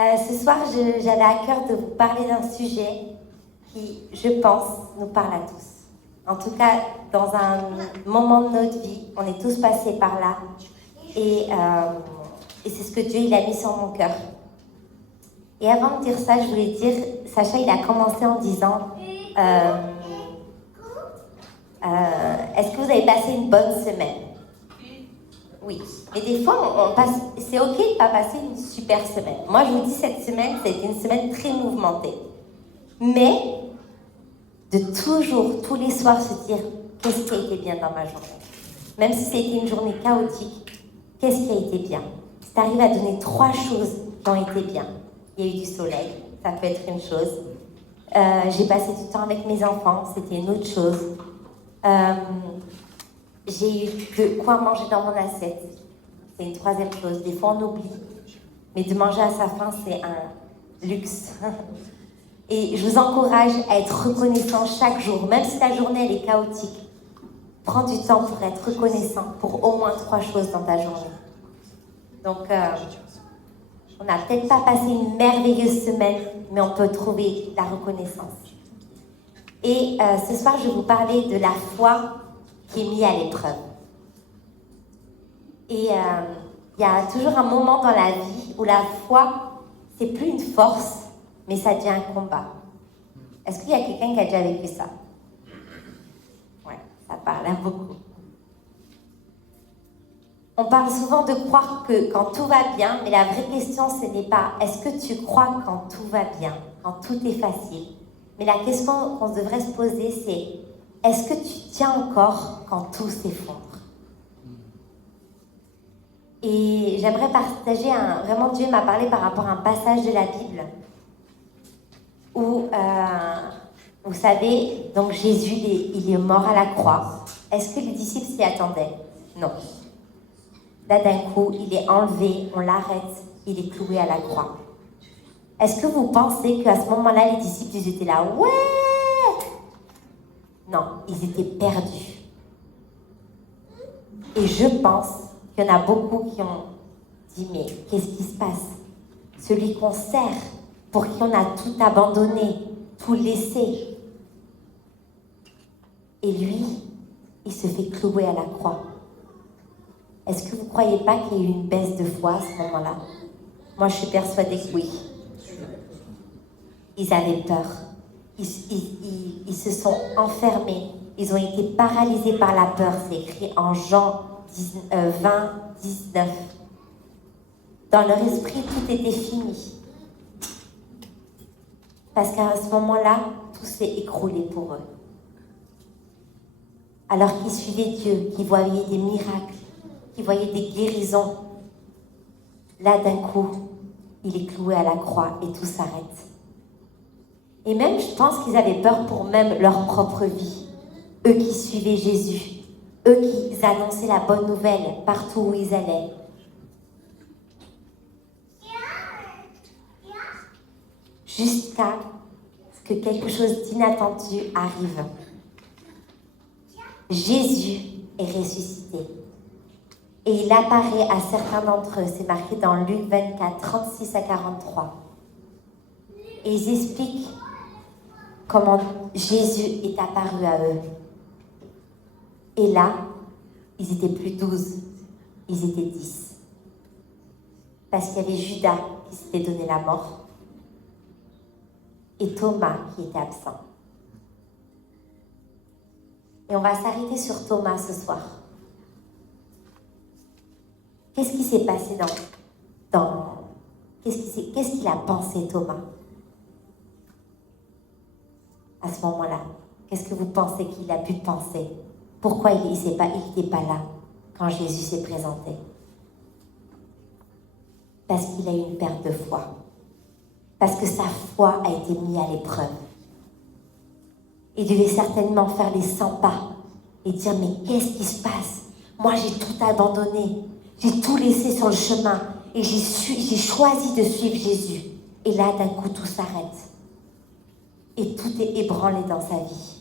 Ce soir, j'avais à cœur de vous parler d'un sujet qui, je pense, nous parle à tous. En tout cas, dans un moment de notre vie, on est tous passés par là. Et c'est ce que Dieu il a mis sur mon cœur. Et avant de dire ça, je voulais dire, Sacha, il a commencé en disant est-ce que vous avez passé une bonne semaine? Oui. Mais des fois, on passe. C'est ok de ne pas passer une super semaine. Moi, je vous dis, cette semaine, c'était une semaine très mouvementée. Mais de toujours, tous les soirs, se dire qu'est-ce qui a été bien dans ma journée. Même si c'était une journée chaotique, qu'est-ce qui a été bien? Si tu arrives à donner 3 choses qui ont été bien. Il y a eu du soleil, ça peut être une chose. J'ai passé du temps avec mes enfants, c'était une autre chose. J'ai eu de quoi manger dans mon assiette, c'est une 3e chose. Des fois on oublie, mais de manger à sa faim c'est un luxe. Et je vous encourage à être reconnaissant chaque jour, même si la journée elle est chaotique. Prends du temps pour être reconnaissant pour au moins 3 choses dans ta journée. Donc on n'a peut-être pas passé une merveilleuse semaine, mais on peut trouver la reconnaissance. Et ce soir je vais vous parler de la foi qui est mise à l'épreuve. Et il y a toujours un moment dans la vie où la foi, c'est plus une force, mais ça devient un combat. Est-ce qu'il y a quelqu'un qui a déjà vécu ça? Ouais, ça parle à beaucoup. On parle souvent de croire que quand tout va bien, mais la vraie question, ce n'est pas est-ce que tu crois quand tout va bien, quand tout est facile? Mais la question qu'on devrait se poser, c'est est-ce que tu tiens encore quand tout s'effondre? Et j'aimerais partager vraiment Dieu m'a parlé par rapport à un passage de la Bible où, vous savez, donc Jésus, il est mort à la croix. Est-ce que les disciples s'y attendaient? Non. Là, d'un coup, il est enlevé, on l'arrête, il est cloué à la croix. Est-ce que vous pensez qu'à ce moment-là, les disciples, ils étaient là? Ouais! Non, ils étaient perdus. Et je pense qu'il y en a beaucoup qui ont dit, mais qu'est-ce qui se passe? Celui qu'on sert, pour qui on a tout abandonné, tout laissé. Et lui, il se fait clouer à la croix. Est-ce que vous ne croyez pas qu'il y a eu une baisse de foi à ce moment-là? Moi, je suis persuadée que oui. Ils avaient peur. Ils se sont enfermés. Ils ont été paralysés par la peur. C'est écrit en Jean 20, 19. Dans leur esprit, tout était fini. Parce qu'à ce moment-là, tout s'est écroulé pour eux. Alors qu'ils suivaient Dieu, qu'ils voyaient des miracles, qu'ils voyaient des guérisons, là d'un coup, il est cloué à la croix et tout s'arrête. Et même, je pense qu'ils avaient peur pour même leur propre vie. Eux qui suivaient Jésus, eux qui annonçaient la bonne nouvelle partout où ils allaient. Jusqu'à ce que quelque chose d'inattendu arrive. Jésus est ressuscité. Et il apparaît à certains d'entre eux. C'est marqué dans Luc 24, 36 à 43. Et ils expliquent comment Jésus est apparu à eux. Et là, ils étaient plus 12, ils étaient 10. Parce qu'il y avait Judas qui s'était donné la mort et Thomas qui était absent. Et on va s'arrêter sur Thomas ce soir. Qu'est-ce qui s'est passé qu'est-ce qu'il a pensé Thomas à ce moment-là? Qu'est-ce que vous pensez qu'il a pu penser? Pourquoi il n'était pas là quand Jésus s'est présenté? Parce qu'il a eu une perte de foi. Parce que sa foi a été mise à l'épreuve. Il devait certainement faire les 100 pas et dire, mais qu'est-ce qui se passe? Moi, j'ai tout abandonné. J'ai tout laissé sur le chemin. Et j'ai choisi de suivre Jésus. Et là, d'un coup, tout s'arrête. Et tout est ébranlé dans sa vie.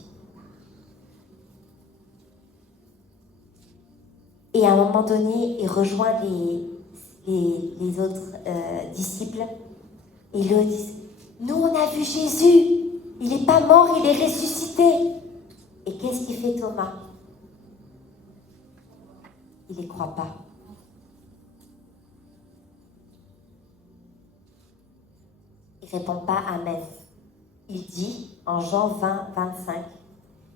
Et à un moment donné, il rejoint les autres disciples Et ils leur disent, nous on a vu Jésus, il n'est pas mort, il est ressuscité. Et qu'est-ce qu'il fait Thomas? Il n'y croit pas. Il ne répond pas Amen. Il dit en Jean 20, 25,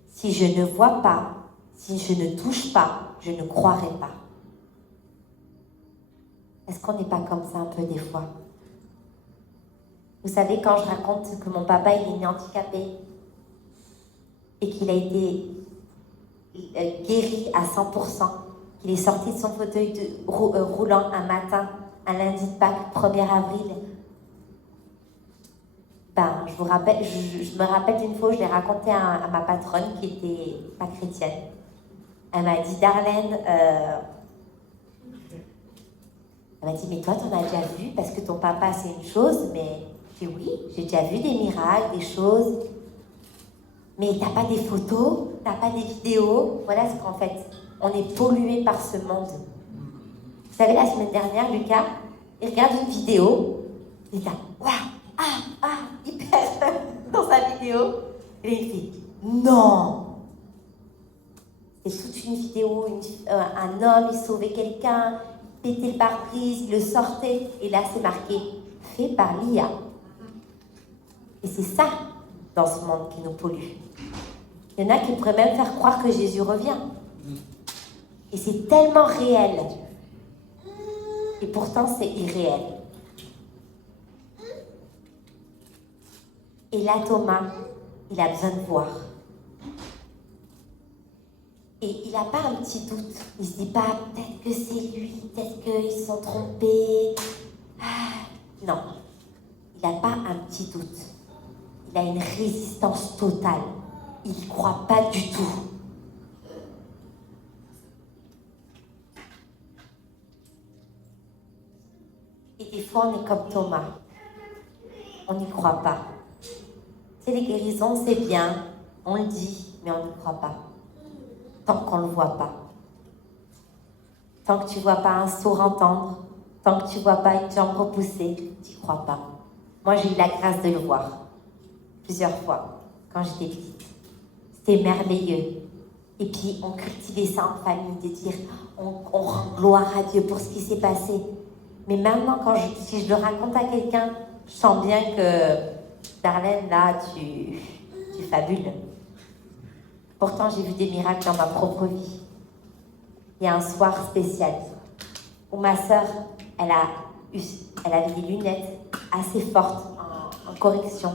si je ne vois pas, si je ne touche pas, je ne croirai pas. Est-ce qu'on n'est pas comme ça un peu des fois? Vous savez, quand je raconte que mon papa il est né handicapé et qu'il a été guéri à 100%, qu'il est sorti de son fauteuil roulant un matin, un lundi de Pâques, 1er avril, je me rappelle d'une fois où je l'ai raconté à ma patronne qui était pas chrétienne. Elle m'a dit, Darlène, elle m'a dit, mais toi, t'en as déjà vu, parce que ton papa, c'est une chose, mais j'ai dit, oui, j'ai déjà vu des miracles, des choses, mais t'as pas des photos, t'as pas des vidéos. Voilà ce qu'en fait, on est pollué par ce monde. Vous savez, la semaine dernière, Lucas, il regarde une vidéo, il dit, waouh, hyper, dans sa vidéo, et il fait, non. C'est toute une vidéo, un homme, il sauvait quelqu'un, pétait le pare-brise, il le sortait, et là c'est marqué, fait par l'IA. Et c'est ça, dans ce monde, qui nous pollue. Il y en a qui pourraient même faire croire que Jésus revient. Et c'est tellement réel. Et pourtant, c'est irréel. Et là, Thomas, il a besoin de voir. Et il n'a pas un petit doute. Il se dit pas, peut-être que c'est lui, peut-être qu'ils se sont trompés. Non, il n'a pas un petit doute. Il a une résistance totale. Il n'y croit pas du tout. Et des fois, on est comme Thomas. On n'y croit pas. Tu sais, les guérisons, c'est bien. On le dit, mais on n'y croit pas. Tant qu'on ne le voit pas. Tant que tu ne vois pas un sourd entendre, tant que tu ne vois pas une jambe repoussée, tu n'y crois pas. Moi, j'ai eu la grâce de le voir. Plusieurs fois, quand j'étais petite. C'était merveilleux. Et puis, on cultivait ça en famille, de dire, on rend gloire à Dieu pour ce qui s'est passé. Mais maintenant, si je le raconte à quelqu'un, je sens bien que, Darlène, là, tu fabules. Pourtant, j'ai vu des miracles dans ma propre vie. Il y a un soir spécial où ma sœur, elle avait des lunettes assez fortes en correction.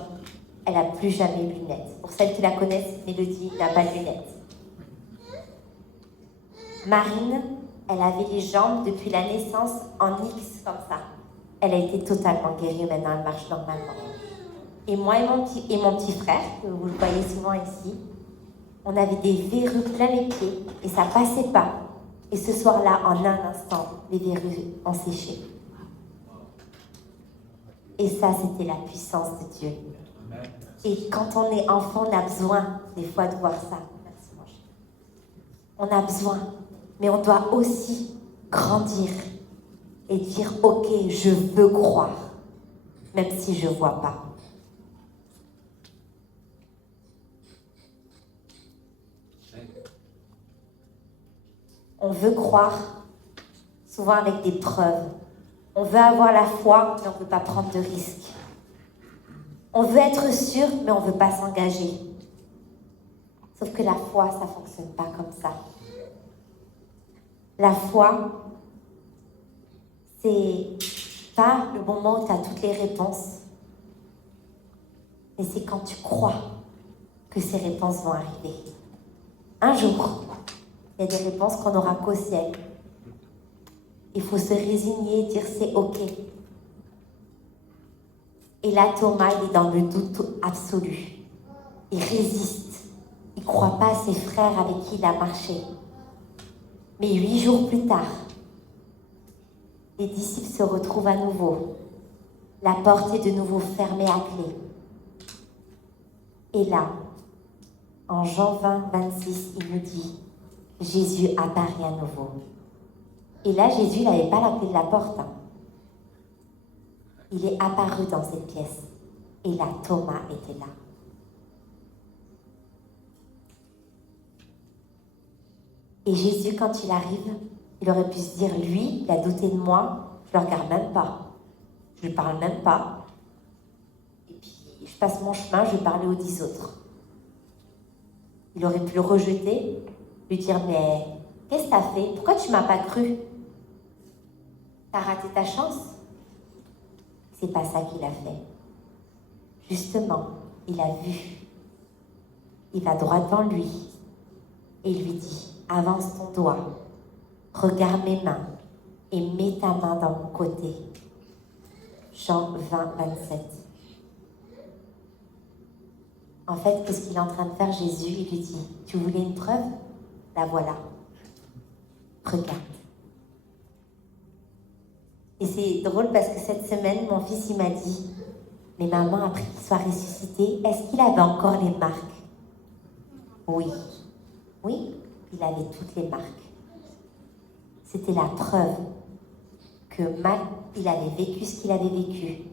Elle n'a plus jamais de lunettes. Pour celles qui la connaissent, Mélodie n'a pas de lunettes. Marine, elle avait les jambes depuis la naissance en X comme ça. Elle a été totalement guérie, maintenant elle marche normalement. Et moi et mon petit frère, que vous le voyez souvent ici, on avait des verrues plein les pieds et ça passait pas. Et ce soir-là, en un instant, les verrues ont séché. Et ça, c'était la puissance de Dieu. Et quand on est enfant, on a besoin des fois de voir ça. Merci, mon chéri. On a besoin, mais on doit aussi grandir et dire, ok, je veux croire, même si je ne vois pas. On veut croire, souvent avec des preuves. On veut avoir la foi, mais on ne veut pas prendre de risques. On veut être sûr, mais on ne veut pas s'engager. Sauf que la foi, ça ne fonctionne pas comme ça. La foi, c'est pas le moment où tu as toutes les réponses, mais c'est quand tu crois que ces réponses vont arriver. Un jour, il y a des réponses qu'on n'aura qu'au ciel. Il faut se résigner et dire c'est ok. Et là, Thomas, il est dans le doute absolu. Il résiste. Il ne croit pas à ses frères avec qui il a marché. Mais 8 jours plus tard, les disciples se retrouvent à nouveau. La porte est de nouveau fermée à clé. Et là, en Jean 20, 26, il nous dit, Jésus apparaît à nouveau. Et là, Jésus n'avait pas la clé de la porte. il est apparu dans cette pièce. Et là, Thomas était là. Et Jésus, quand il arrive, il aurait pu se dire, lui, il a douté de moi, je ne le regarde même pas. Je ne lui parle même pas. Et puis, je passe mon chemin, je vais parler aux 10 autres. Il aurait pu le rejeter, lui dire, mais qu'est-ce que tu as fait? Pourquoi tu ne m'as pas cru? Tu as raté ta chance? C'est pas ça qu'il a fait. Justement, il a vu. Il va droit devant lui et il lui dit, avance ton doigt, regarde mes mains et mets ta main dans mon côté. Jean 20, 27. En fait, qu'est-ce qu'il est en train de faire, Jésus? Il lui dit, tu voulais une preuve? La voilà. Regarde. Et c'est drôle parce que cette semaine, mon fils, il m'a dit, mais maman, après qu'il soit ressuscité, est-ce qu'il avait encore les marques? Oui. Oui, il avait toutes les marques. C'était la preuve que il avait vécu ce qu'il avait vécu,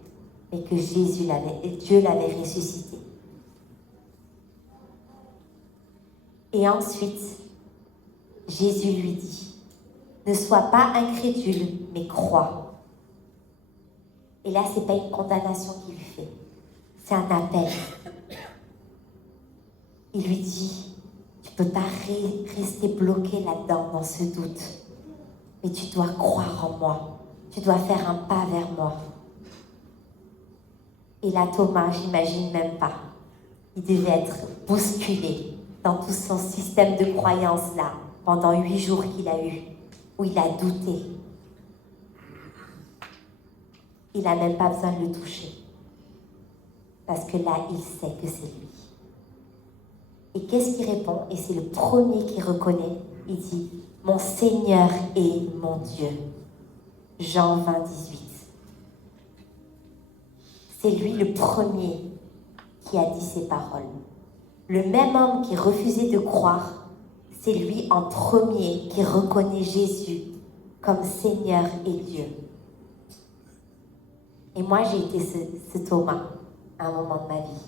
mais que Dieu l'avait ressuscité. Et ensuite, Jésus lui dit, ne sois pas incrédule, mais crois. Et là, ce n'est pas une condamnation qu'il lui fait, c'est un appel. Il lui dit, tu ne peux pas rester bloqué là-dedans, dans ce doute, mais tu dois croire en moi, tu dois faire un pas vers moi. Et là, Thomas, j'imagine même pas, il devait être bousculé dans tout son système de croyance là, pendant 8 jours qu'il a eu, où il a douté. Il n'a même pas besoin de le toucher. Parce que là, il sait que c'est lui. Et qu'est-ce qu'il répond? Et c'est le premier qui reconnaît. Il dit, mon Seigneur et mon Dieu. Jean 20, 18. C'est lui le premier qui a dit ces paroles. Le même homme qui refusait de croire, c'est lui en premier qui reconnaît Jésus comme Seigneur et Dieu. Et moi, j'ai été ce Thomas à un moment de ma vie.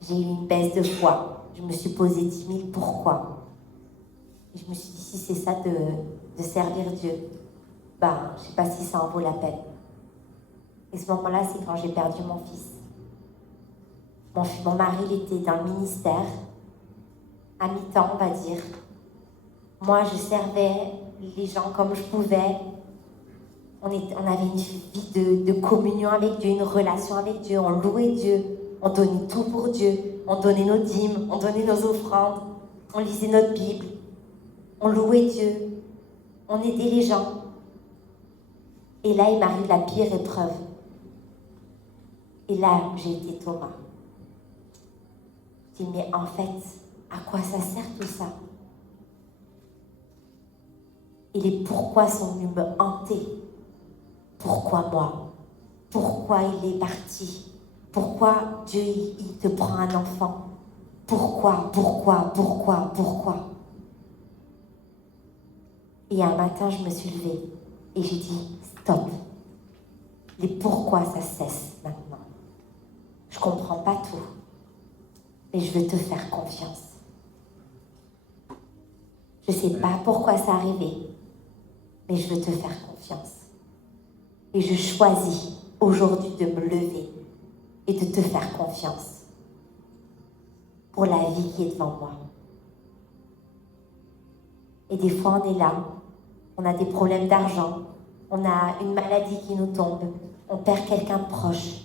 J'ai eu une baisse de foi. Je me suis posé 10 000 pourquoi. Et je me suis dit, si c'est ça de servir Dieu, je ne sais pas si ça en vaut la peine. Et ce moment-là, c'est quand j'ai perdu mon fils. Mon mari, il était dans le ministère, à mi-temps, on va dire. Moi, je servais les gens comme je pouvais. On avait une vie de communion avec Dieu, une relation avec Dieu. On louait Dieu, on donnait tout pour Dieu. On donnait nos dîmes, on donnait nos offrandes. On lisait notre Bible. On louait Dieu. On aidait les gens. Et là, il m'arrive la pire épreuve. Et là, j'ai été Thomas. Je dis, mais en fait, à quoi ça sert tout ça? Et les pourquoi sont venus me hanter. Pourquoi moi? Pourquoi il est parti? Pourquoi Dieu, il te prend un enfant? Pourquoi? Et un matin, je me suis levée et j'ai dit, stop. Les pourquoi, ça cesse maintenant. Je comprends pas tout, mais je veux te faire confiance. Je sais pas pourquoi c'est arrivé, mais je veux te faire confiance. Et je choisis aujourd'hui de me lever et de te faire confiance pour la vie qui est devant moi. Et des fois, on est là, on a des problèmes d'argent, on a une maladie qui nous tombe, on perd quelqu'un de proche.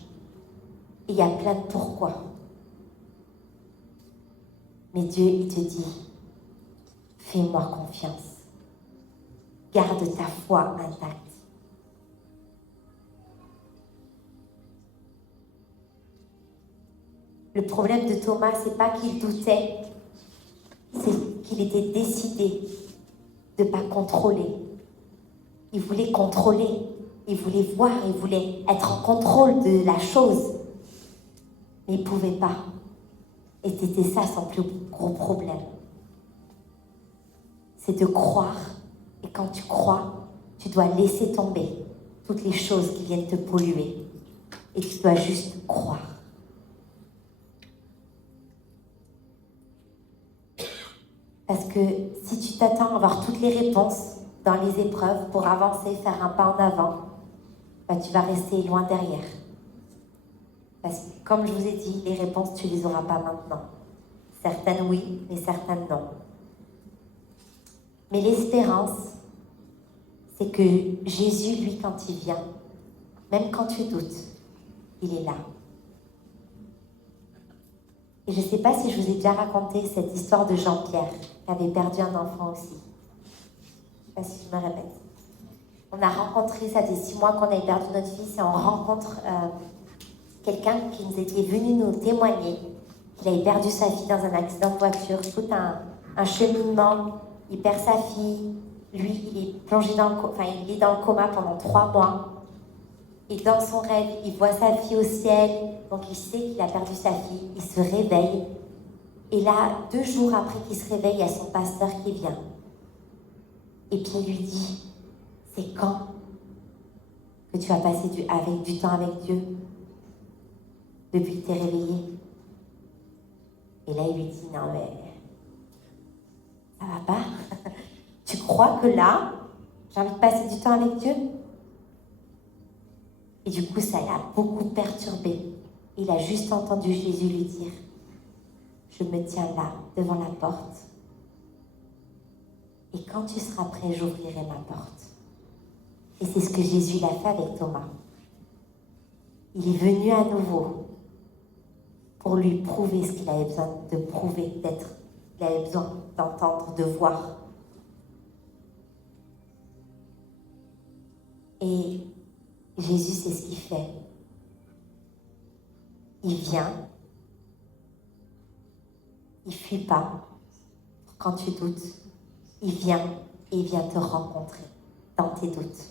Et il y a plein de pourquoi. Mais Dieu, il te dit, fais-moi confiance. Garde ta foi intacte. Le problème de Thomas, c'est pas qu'il doutait, c'est qu'il était décidé de ne pas contrôler. Il voulait contrôler, il voulait voir, il voulait être en contrôle de la chose. Mais il ne pouvait pas. Et c'était ça son plus gros problème. C'est de croire. Et quand tu crois, tu dois laisser tomber. toutes les choses qui viennent te polluer. Et tu dois juste croire. Parce que si tu t'attends à avoir toutes les réponses dans les épreuves pour avancer, faire un pas en avant, bah, tu vas rester loin derrière. Parce que, comme je vous ai dit, les réponses, tu ne les auras pas maintenant. Certaines oui, mais certaines non. Mais l'espérance, c'est que Jésus, lui, quand il vient, même quand tu doutes, il est là. Et je ne sais pas si je vous ai déjà raconté cette histoire de Jean-Pierre, qui avait perdu un enfant aussi. Je ne sais pas si je me répète. On a rencontré, ça fait 6 mois qu'on avait perdu notre fils, et on rencontre quelqu'un qui nous était venu nous témoigner qu'il avait perdu sa fille dans un accident de voiture, tout un cheminement. Il perd sa fille, lui, il est plongé dans il est dans le coma pendant 3 mois. Et dans son rêve, il voit sa fille au ciel, donc il sait qu'il a perdu sa fille, il se réveille. Et là, 2 jours après qu'il se réveille, il y a son pasteur qui vient. Et puis il lui dit, c'est quand que tu vas passer du temps avec Dieu depuis que tu es réveillé? Et là, il lui dit, non mais, ça va pas? Tu crois que là, j'ai envie de passer du temps avec Dieu? Et du coup, ça l'a beaucoup perturbé. Il a juste entendu Jésus lui dire, je me tiens là, devant la porte. Et quand tu seras prêt, j'ouvrirai ma porte. Et c'est ce que Jésus l'a fait avec Thomas. Il est venu à nouveau pour lui prouver ce qu'il avait besoin de prouver, d'être. Il avait besoin d'entendre, de voir. Et Jésus, c'est ce qu'il fait. Il vient. Il ne fuit pas. Quand tu doutes, il vient et il vient te rencontrer dans tes doutes.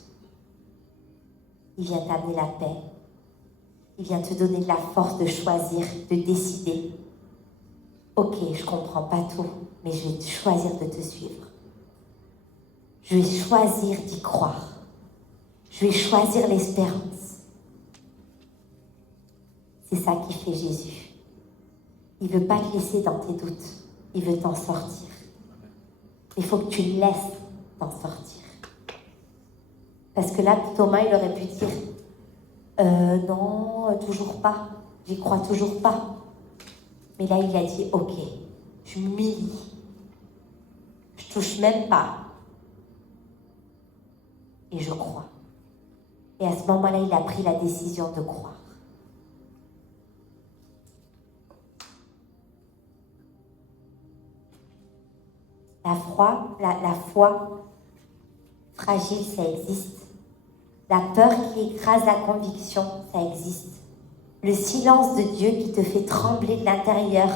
Il vient t'amener la paix. Il vient te donner de la force de choisir, de décider. Ok, je ne comprends pas tout, mais je vais choisir de te suivre. Je vais choisir d'y croire. Je vais choisir l'espérance. C'est ça qui fait Jésus. Il ne veut pas te laisser dans tes doutes. Il veut t'en sortir. Il faut que tu le laisses t'en sortir. Parce que là, Thomas, il aurait pu dire non, toujours pas. J'y crois toujours pas. Mais là, il a dit ok, je m'humilie. Je touche même pas. Et je crois. Et à ce moment-là, il a pris la décision de croire. La foi fragile, ça existe. La peur qui écrase la conviction, ça existe. Le silence de Dieu qui te fait trembler de l'intérieur,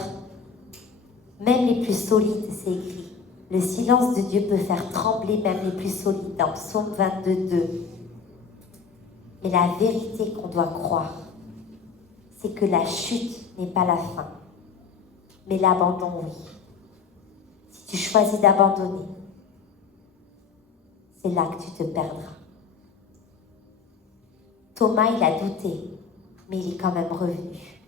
même les plus solides, c'est écrit. Le silence de Dieu peut faire trembler même les plus solides, dans Psaume 22:2. Et la vérité qu'on doit croire, c'est que la chute n'est pas la fin, mais l'abandon, oui. Si tu choisis d'abandonner, c'est là que tu te perdras. Thomas, il a douté, mais il est quand même revenu.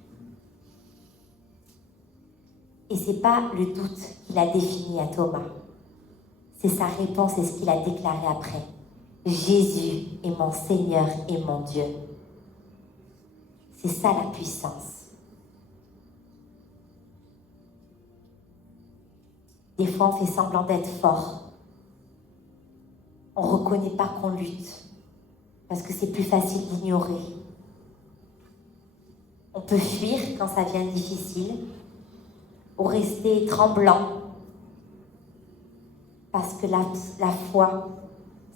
Et ce n'est pas le doute qu'il a défini à Thomas. C'est sa réponse et ce qu'il a déclaré après. Jésus est mon Seigneur et mon Dieu. C'est ça la puissance. Des fois, on fait semblant d'être fort. On ne reconnaît pas qu'on lutte. Parce que c'est plus facile d'ignorer. On peut fuir quand ça devient difficile, ou rester tremblant. Parce que la foi,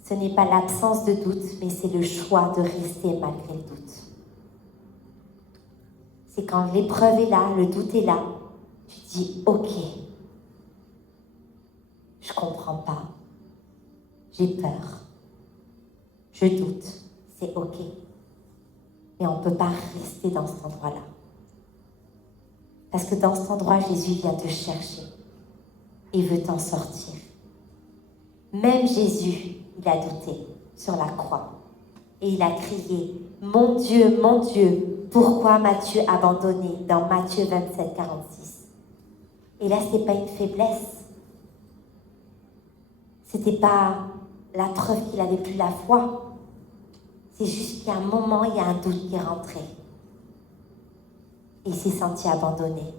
ce n'est pas l'absence de doute, mais c'est le choix de rester malgré le doute. C'est quand l'épreuve est là, le doute est là, tu dis ok, je comprends pas, j'ai peur, je doute, c'est ok. Mais on ne peut pas rester dans cet endroit-là. Parce que dans cet endroit, Jésus vient te chercher et veut t'en sortir. Même Jésus, il a douté sur la croix. Et il a crié, mon Dieu, pourquoi m'as-tu abandonné dans Matthieu 27, 46. Et là, ce n'est pas une faiblesse. Ce n'était pas la preuve qu'il n'avait plus la foi. C'est juste qu'à un moment, il y a un doute qui est rentré. Et il s'est senti abandonné.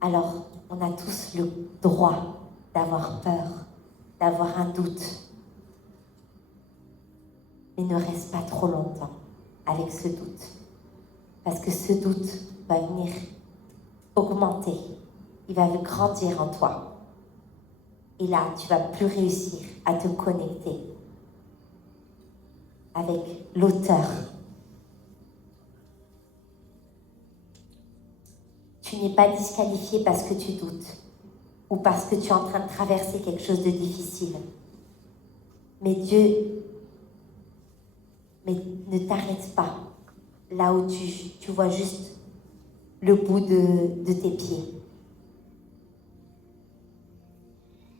Alors, on a tous le droit d'avoir peur, d'avoir un doute. Mais ne reste pas trop longtemps avec ce doute. Parce que ce doute va venir augmenter. Il va grandir en toi. Et là, tu vas plus réussir à te connecter avec l'auteur. Tu n'es pas disqualifié parce que tu doutes ou parce que tu es en train de traverser quelque chose de difficile. Mais Dieu ne t'arrête pas là où tu vois juste le bout de tes pieds.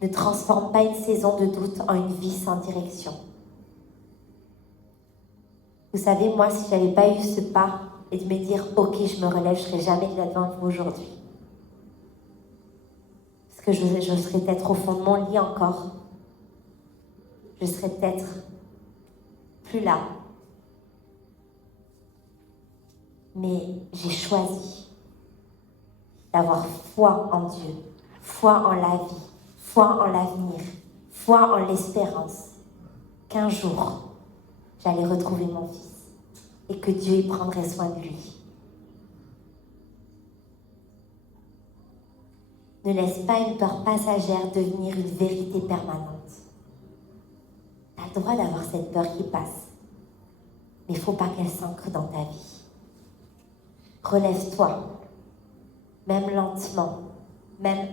Ne transforme pas une saison de doute en une vie sans direction. Vous savez, moi, si je n'avais pas eu ce pas et de me dire, ok, je me relève, je ne serai jamais là devant vous aujourd'hui. Parce que je serais peut-être au fond de mon lit encore. Je serais peut-être plus là. Mais j'ai choisi d'avoir foi en Dieu, foi en la vie, foi en l'avenir, foi en l'espérance qu'un jour, j'allais retrouver mon fils et que Dieu y prendrait soin de lui. Ne laisse pas une peur passagère devenir une vérité permanente. Tu as le droit d'avoir cette peur qui passe, mais il ne faut pas qu'elle s'ancre dans ta vie. Relève-toi, même lentement, même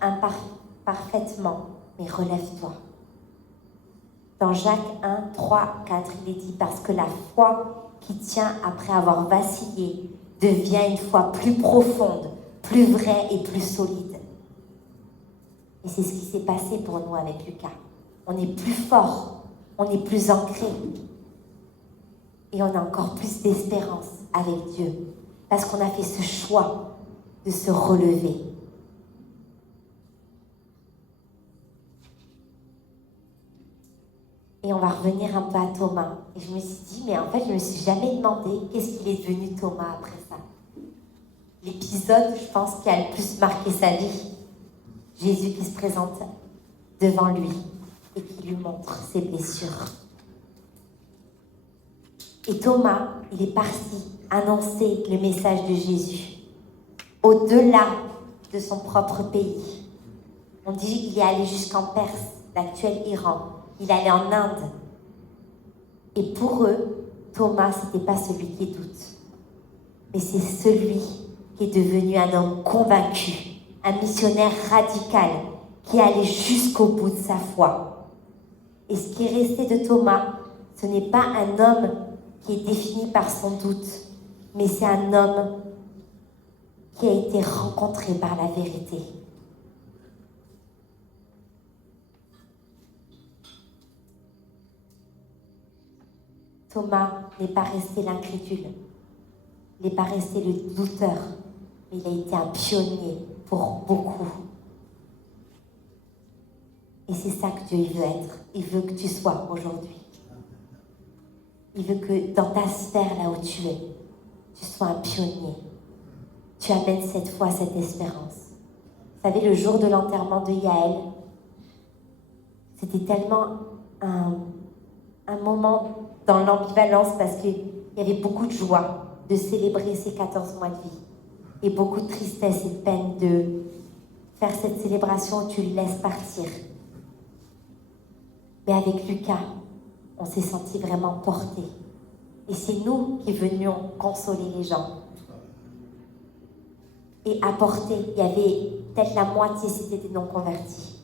imparfaitement, mais relève-toi. Dans Jacques 1, 3, 4, il est dit « Parce que la foi qui tient après avoir vacillé devient une foi plus profonde, plus vraie et plus solide. » Et c'est ce qui s'est passé pour nous avec Lucas. On est plus fort, on est plus ancré. Et on a encore plus d'espérance avec Dieu. Parce qu'on a fait ce choix de se relever. Et on va revenir un peu à Thomas. Et je me suis dit, mais en fait, je ne me suis jamais demandé qu'est-ce qu'il est devenu Thomas après ça. L'épisode, je pense, qui a le plus marqué sa vie. Jésus qui se présente devant lui et qui lui montre ses blessures. Et Thomas, il est parti annoncer le message de Jésus au-delà de son propre pays. On dit qu'il est allé jusqu'en Perse, l'actuel Iran. Il est allé en Inde. Et pour eux, Thomas, ce n'était pas celui qui doute, mais c'est celui qui est devenu un homme convaincu, un missionnaire radical qui est allé jusqu'au bout de sa foi. Et ce qui est resté de Thomas, ce n'est pas un homme qui est défini par son doute, mais c'est un homme qui a été rencontré par la vérité. Thomas n'est pas resté l'incrédule, il n'est pas resté le douteur, mais il a été un pionnier pour beaucoup. Et c'est ça que Dieu veut être. Il veut que tu sois aujourd'hui. Il veut que dans ta sphère, là où tu es, tu sois un pionnier. Tu amènes cette foi, cette espérance. Vous savez, le jour de l'enterrement de Yaël, c'était tellement un moment dans l'ambivalence parce qu'il y avait beaucoup de joie de célébrer ces 14 mois de vie et beaucoup de tristesse et de peine de faire cette célébration où tu le laisses partir. Mais avec Lucas, on s'est senti vraiment portés. Et c'est nous qui venions consoler les gens. Et apporter, il y avait peut-être la moitié, c'était des non-convertis.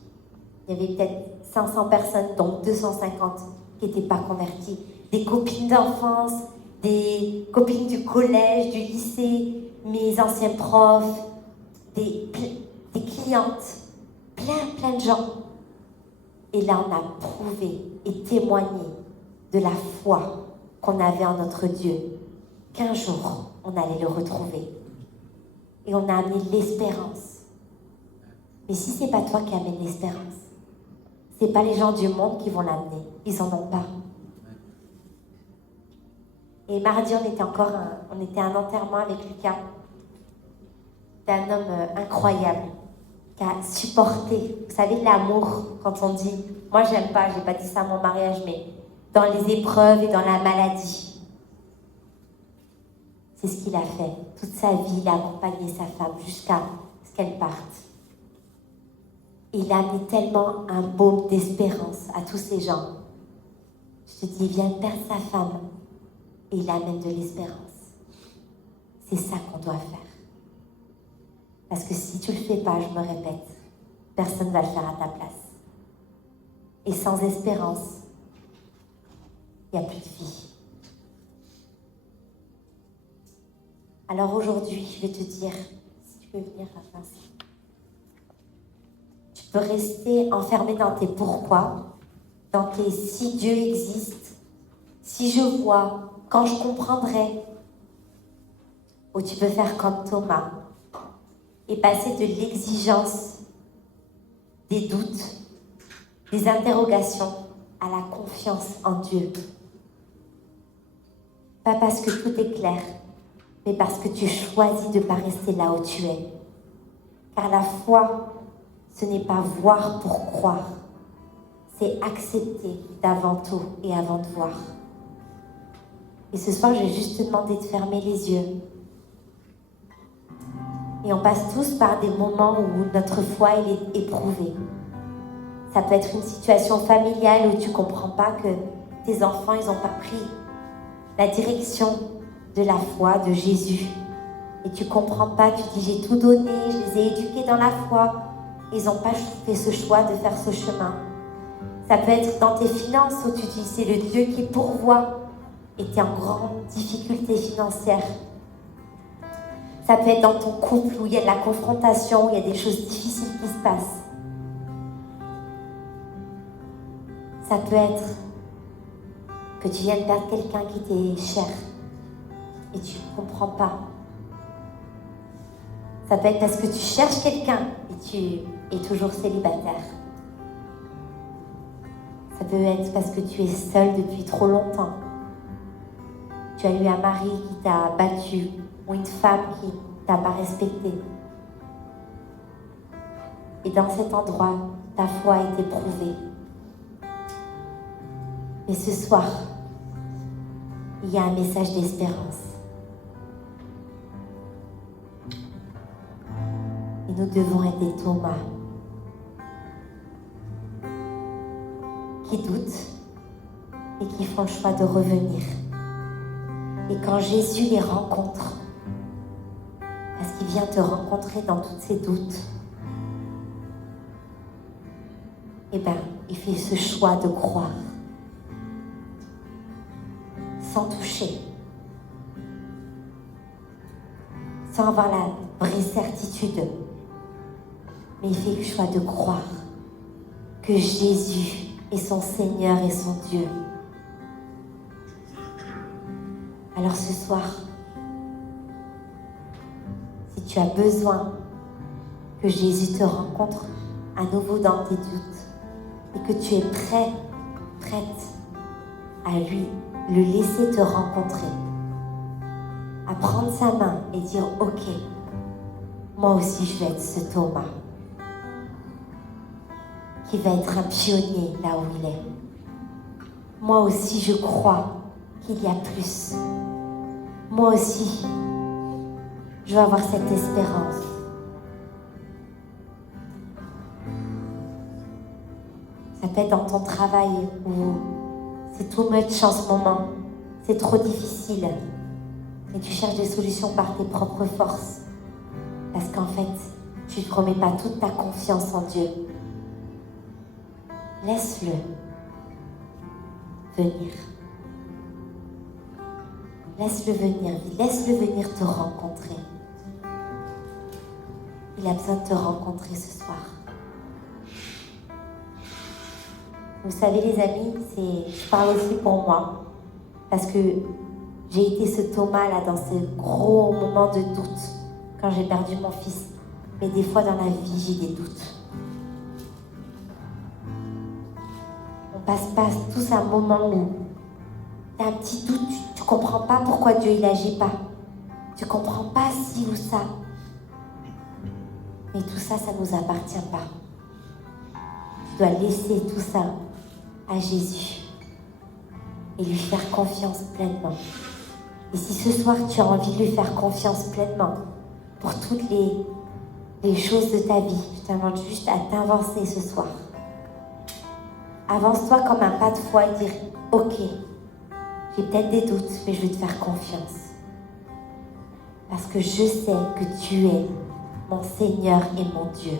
Il y avait peut-être 500 personnes, dont 250 qui n'étaient pas converties. Des copines d'enfance, des copines du collège, du lycée, mes anciens profs, des clientes, plein de gens. Et là, on a prouvé et témoigné de la foi qu'on avait en notre Dieu, qu'un jour, on allait le retrouver. Et on a amené l'espérance. Mais si ce n'est pas toi qui amènes l'espérance, ce n'est pas les gens du monde qui vont l'amener. Ils n'en ont pas. Et mardi, on était à un enterrement avec Lucas d'un homme incroyable qui a supporté, vous savez, l'amour, quand on dit, moi j'aime pas, j'ai pas dit ça à mon mariage, mais dans les épreuves et dans la maladie. C'est ce qu'il a fait. Toute sa vie, il a accompagné sa femme jusqu'à ce qu'elle parte. Et il a amené tellement un baume d'espérance à tous ces gens. Je te dis, il vient de perdre sa femme et il amène de l'espérance. C'est ça qu'on doit faire. Parce que si tu le fais pas, je me répète, personne ne va le faire à ta place. Et sans espérance, il n'y a plus de vie. Alors aujourd'hui, je vais te dire, si tu peux venir à Vincent, tu peux rester enfermé dans tes pourquoi, dans tes si Dieu existe, si je vois, quand je comprendrai, ou tu peux faire comme Thomas et passer de l'exigence, des doutes, des interrogations à la confiance en Dieu. Pas parce que tout est clair, mais parce que tu choisis de ne pas rester là où tu es. Car la foi, ce n'est pas voir pour croire, c'est accepter d'avant tout et avant de voir. Et ce soir, je vais juste te demander de fermer les yeux. Et on passe tous par des moments où notre foi elle est éprouvée. Ça peut être une situation familiale où tu ne comprends pas que tes enfants, ils n'ont pas pris la direction de la foi de Jésus. Et tu ne comprends pas, tu dis j'ai tout donné, je les ai éduqués dans la foi. Ils n'ont pas fait ce choix de faire ce chemin. Ça peut être dans tes finances où tu dis c'est le Dieu qui pourvoit et tu es en grande difficulté financière. Ça peut être dans ton couple où il y a de la confrontation, où il y a des choses difficiles qui se passent. Ça peut être que tu viens de perdre quelqu'un qui t'est cher et tu ne comprends pas. Ça peut être parce que tu cherches quelqu'un et tu es toujours célibataire. Ça peut être parce que tu es seule depuis trop longtemps. Tu as eu un mari qui t'a battu ou une femme qui ne t'a pas respecté. Et dans cet endroit, ta foi a été prouvée. Mais ce soir, il y a un message d'espérance. Et nous devons être des Thomas qui doutent et qui font le choix de revenir. Et quand Jésus les rencontre, parce qu'il vient te rencontrer dans tous ces doutes, eh bien, il fait ce choix de croire, sans toucher, sans avoir la vraie certitude, mais il fait le choix de croire que Jésus est son Seigneur et son Dieu. Alors ce soir, si tu as besoin que Jésus te rencontre à nouveau dans tes doutes et que tu es prêt, prête à lui, le laisser te rencontrer, à prendre sa main et dire « Ok, moi aussi je vais être ce Thomas qui va être un pionnier là où il est. Moi aussi je crois qu'il y a plus. Moi aussi, je veux avoir cette espérance. » Ça peut être dans ton travail où c'est too much en ce moment, c'est trop difficile et tu cherches des solutions par tes propres forces parce qu'en fait, tu ne remets pas toute ta confiance en Dieu. Laisse-le venir. Laisse-le venir, laisse-le venir te rencontrer. Il a besoin de te rencontrer ce soir. Vous savez les amis, je parle aussi pour moi, parce que j'ai été ce Thomas là dans ce gros moment de doute quand j'ai perdu mon fils. Mais des fois dans la vie, j'ai des doutes. On passe tous un moment où tu as un petit doute, tu comprends pas pourquoi Dieu il agit pas. Tu comprends pas ci ou ça. Mais tout ça, ça nous appartient pas. Tu dois laisser tout ça à Jésus et lui faire confiance pleinement. Et si ce soir tu as envie de lui faire confiance pleinement pour toutes les choses de ta vie, je t'invite juste à t'avancer ce soir. Avance-toi comme un pas de foi et dire « Ok, j'ai peut-être des doutes, mais je vais te faire confiance. Parce que je sais que tu es mon Seigneur et mon Dieu.